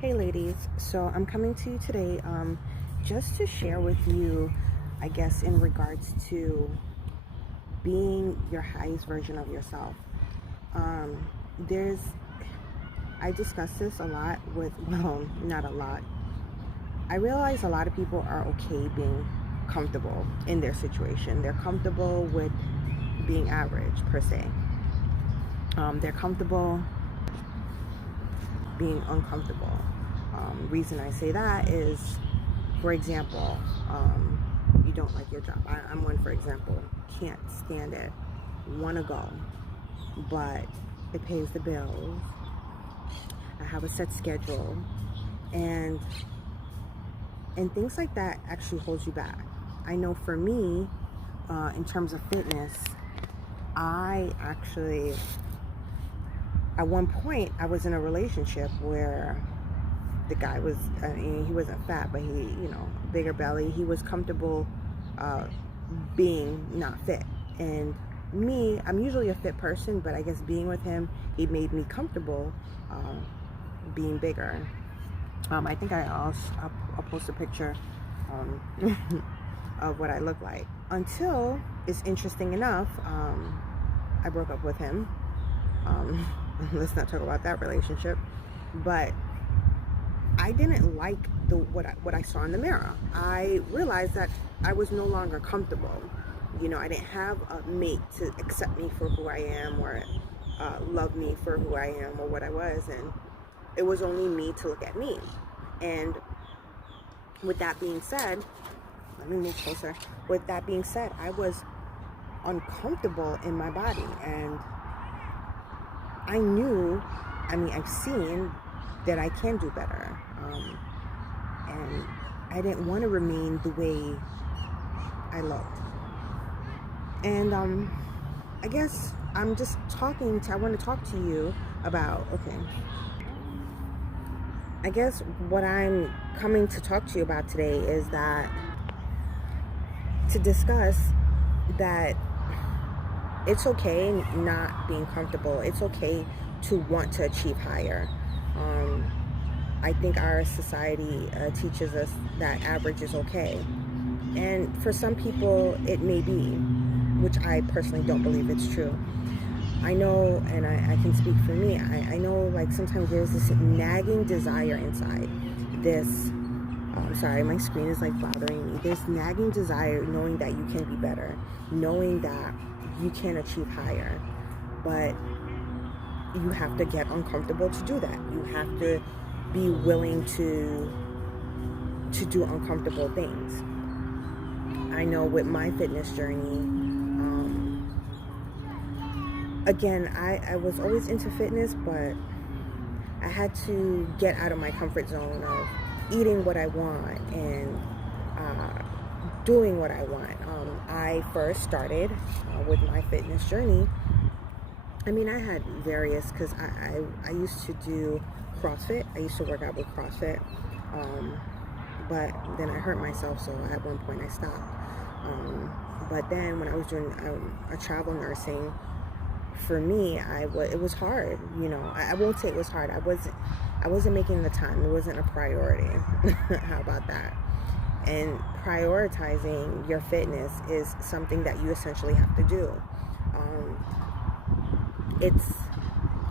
Hey ladies, so I'm coming to you today just to share with you, I guess, in regards to being your highest version of yourself. Um, there's, I discuss this a lot with, well, not a lot. I realize a lot of people are okay being comfortable in their situation. They're comfortable with being average, per se. They're comfortable being uncomfortable. Reason I say that is, for example, you don't like your job. I'm one, for example, can't stand it, want to go, but it pays the bills. I have a set schedule, and things like that actually holds you back. I know for me, in terms of fitness, I actually, at one point, I was in a relationship where the guy was, I mean, he wasn't fat, but he, bigger belly. He was comfortable being not fit. And me, I'm usually a fit person, but I guess being with him, he made me comfortable being bigger. I think I'll post a picture of what I look like. Until, it's interesting enough, I broke up with him. Let's not talk about that relationship. But I didn't like what I saw in the mirror. I realized that I was no longer comfortable. I didn't have a mate to accept me for who I am, or love me for who I am, or what I was. And it was only me to look at me. And with that being said, let me move closer. With that being said, I was uncomfortable in my body. And I knew, I've seen that I can do better. And I didn't want to remain the way I looked. And I guess I want to talk to you about, I guess what I'm coming to talk to you about today is to discuss that it's okay not being comfortable. It's okay to want to achieve higher. I think our society teaches us that average is okay. And for some people, it may be, which I personally don't believe it's true. I know, and I can speak for me, I know, like, sometimes there's this nagging desire inside. Sorry, my screen is, like, bothering me. This nagging desire, knowing that you can be better, knowing that you can achieve higher. But you have to get uncomfortable to do that. You have to be willing to do uncomfortable things. I know with my fitness journey, again, I was always into fitness, but I had to get out of my comfort zone of eating what I want and doing what I want. I first started with my fitness journey. I had various, because I used to do CrossFit. I used to work out with CrossFit, but then I hurt myself, so at one point I stopped. But then when I was doing a travel nursing, for me, it was hard. I won't say it was hard. I wasn't making the time. It wasn't a priority. How about that? And prioritizing your fitness is something that you essentially have to do.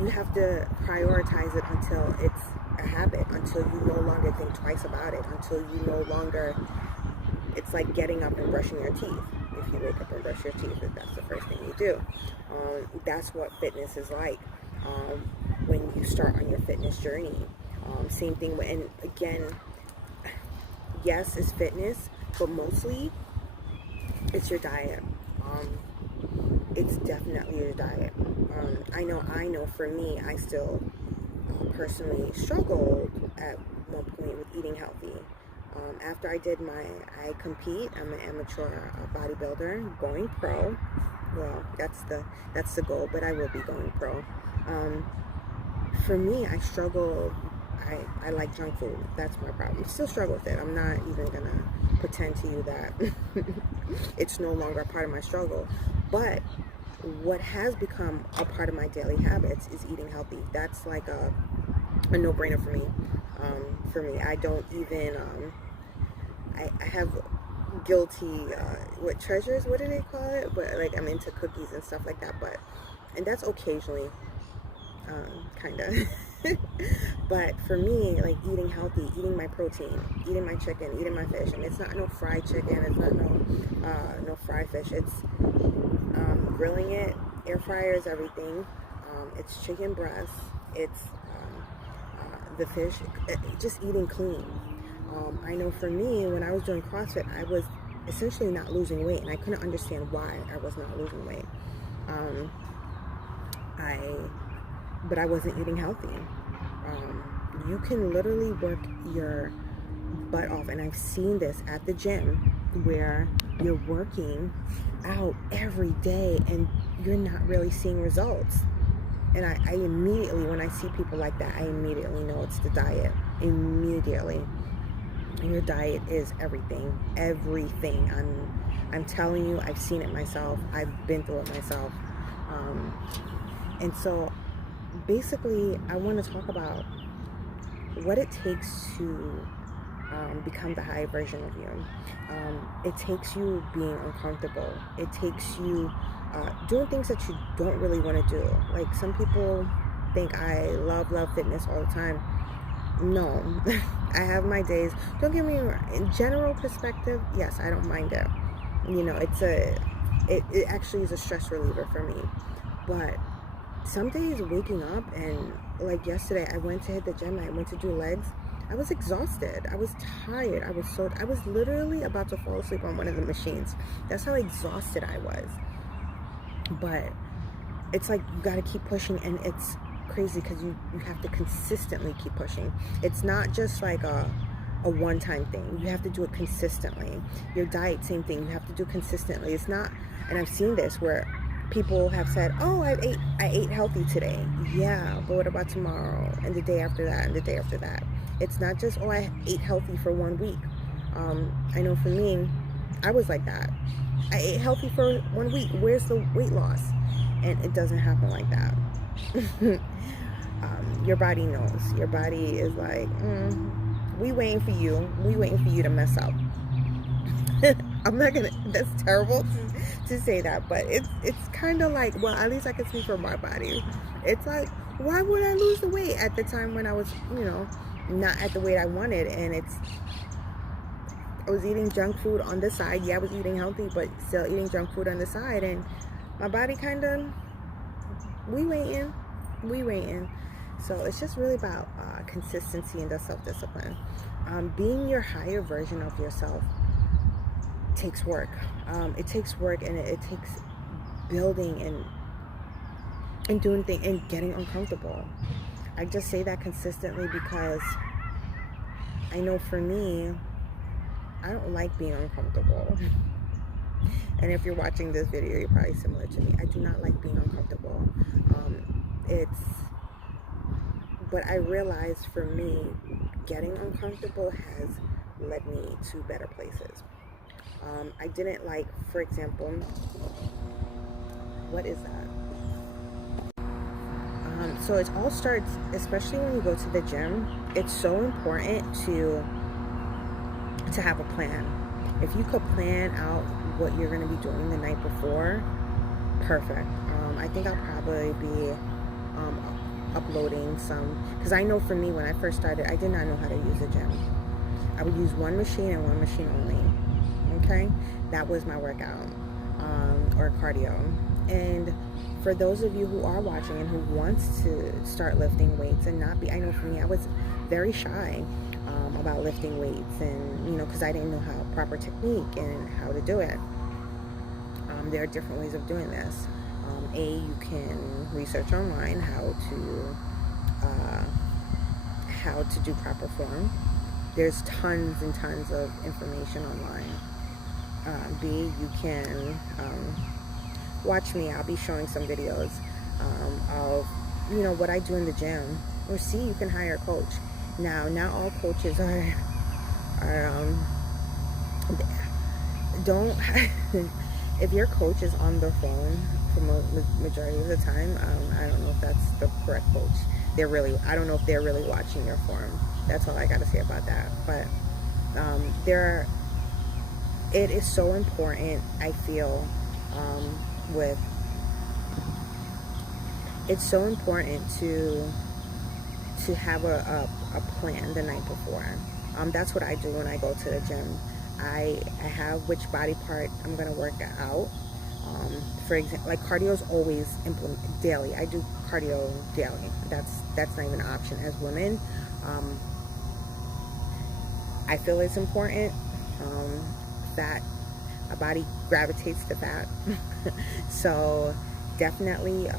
You have to prioritize it until it's a habit, until you no longer think twice about it, until you no longer, it's like getting up and brushing your teeth. If you wake up and brush your teeth, if that's the first thing you do. That's what fitness is like when you start on your fitness journey. Same thing, and again, yes, it's fitness, but mostly it's your diet. It's definitely your diet. I know for me, I still personally struggled at one point with eating healthy. After I compete, I'm an amateur bodybuilder, going pro. Well, that's the goal, but I will be going pro. For me, I struggle. I like junk food. That's my problem. I still struggle with it. I'm not even gonna pretend to you that it's no longer a part of my struggle. But what has become a part of my daily habits is eating healthy. That's like a no-brainer for me. I don't even, I have guilty, what treasures, what do they call it? But like, I'm into cookies and stuff like that, and that's occasionally, kind of. But for me, like eating healthy, eating my protein, eating my chicken, eating my fish, and it's not no fried chicken, it's not no fried fish, it's grilling it, air fryers, everything. It's chicken breast, it's the fish, just eating clean. I know for me, when I was doing CrossFit, I was essentially not losing weight, and I couldn't understand why I was not losing weight. But I wasn't eating healthy. You can literally work your butt off, and I've seen this at the gym where you're working out every day and you're not really seeing results. And I immediately, when I see people like that, I immediately know it's the diet. Immediately. And your diet is everything. Everything. I'm telling you, I've seen it myself. I've been through it myself. And so basically, I want to talk about what it takes to become the higher version of you. It takes you being uncomfortable. It takes you doing things that you don't really want to do. Like, some people think I love fitness all the time. No. I have my days. Don't get me wrong. In general perspective, yes, I don't mind it. You know, it actually is a stress reliever for me. But some days waking up, and like yesterday, I went to hit the gym, I went to do legs. I was exhausted. I was tired. I was literally about to fall asleep on one of the machines. That's how exhausted I was. But it's like, you got to keep pushing, and it's crazy because you have to consistently keep pushing. It's not just like a one-time thing. You have to do it consistently. Your diet, same thing. You have to do consistently. It's not, and I've seen this where people have said, oh, I ate healthy today. Yeah, but what about tomorrow and the day after that and the day after that? It's not just, oh, I ate healthy for 1 week. I know for me, I was like that. I ate healthy for 1 week. Where's the weight loss? And it doesn't happen like that. Your body knows. Your body is like, we waiting for you. We waiting for you to mess up. I'm not gonna, that's terrible to say that, but it's kind of like, well, at least I can speak for my body. It's like, why would I lose the weight at the time when I was, you know, not at the weight I wanted? And I was eating junk food on the side. Yeah, I was eating healthy, but still eating junk food on the side, and my body kind of, we waiting. So it's just really about consistency and the self-discipline. Being your higher version of yourself takes work. It takes work, and it takes building and doing things and getting uncomfortable. I just say that consistently because I know for me, I don't like being uncomfortable. And if you're watching this video, you're probably similar to me. I do not like being uncomfortable. But I realized for me, getting uncomfortable has led me to better places. I didn't like, for example, what is that? So it all starts, especially when you go to the gym, it's so important to have a plan. If you could plan out what you're going to be doing the night before, perfect. I think I'll probably be uploading some, because I know for me, when I first started, I did not know how to use the gym. I would use one machine and one machine only. Okay, that was my workout, or cardio. And for those of you who are watching and who wants to start lifting weights and not be, I know for me, I was very shy about lifting weights, and you know, because I didn't know how proper technique and how to do it. There are different ways of doing this. You can research online how to do proper form. There's tons and tons of information online. B, you can watch me. I'll be showing some videos of, you know, what I do in the gym. Or C, you can hire a coach. Now, not all coaches are don't. If your coach is on the phone for majority of the time, I don't know if that's the correct coach. they're really, I don't know if they're really watching your form. That's all I got to say about that. But it is so important, I feel, with, it's so important to have a plan the night before. That's what I do when I go to the gym. I have which body part I'm gonna work out. For example, like cardio is always implement daily. I do cardio daily. That's not even an option as women. I feel it's important. Fat, a body gravitates to fat. So definitely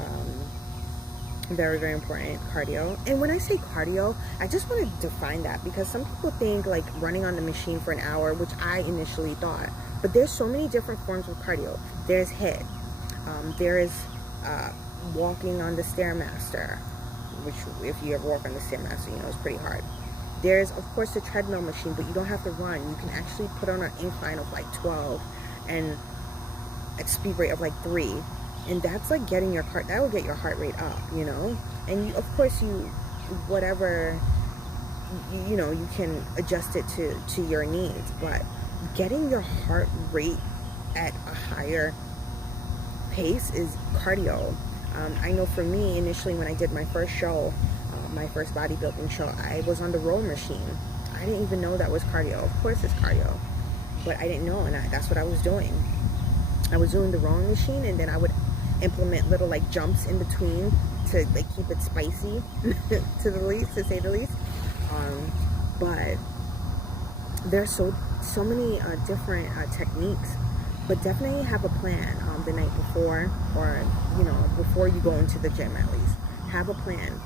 very, very important, cardio. And when I say cardio, I just want to define that, because some people think like running on the machine for an hour, which I initially thought, but there's so many different forms of cardio. There's HIIT, there is walking on the Stairmaster, which if you ever walk on the Stairmaster, you know it's pretty hard. There's of course the treadmill machine, but you don't have to run. You can actually put on an incline of like 12 and at speed rate of like 3, and that's like getting your heart, that will get your heart rate up, you know. And you, of course, you, whatever, you know, you can adjust it to your needs, but getting your heart rate at a higher pace is cardio. I know for me, initially when I did my first show, my first bodybuilding show, I was on the row machine. I didn't even know that was cardio. Of course it's cardio, but I didn't know, and that's what I was doing. I was doing the rowing machine, and then I would implement little like jumps in between to like keep it spicy to say the least. But there's so many different techniques, but definitely have a plan the night before, or you know, before you go into the gym. At least have a plan.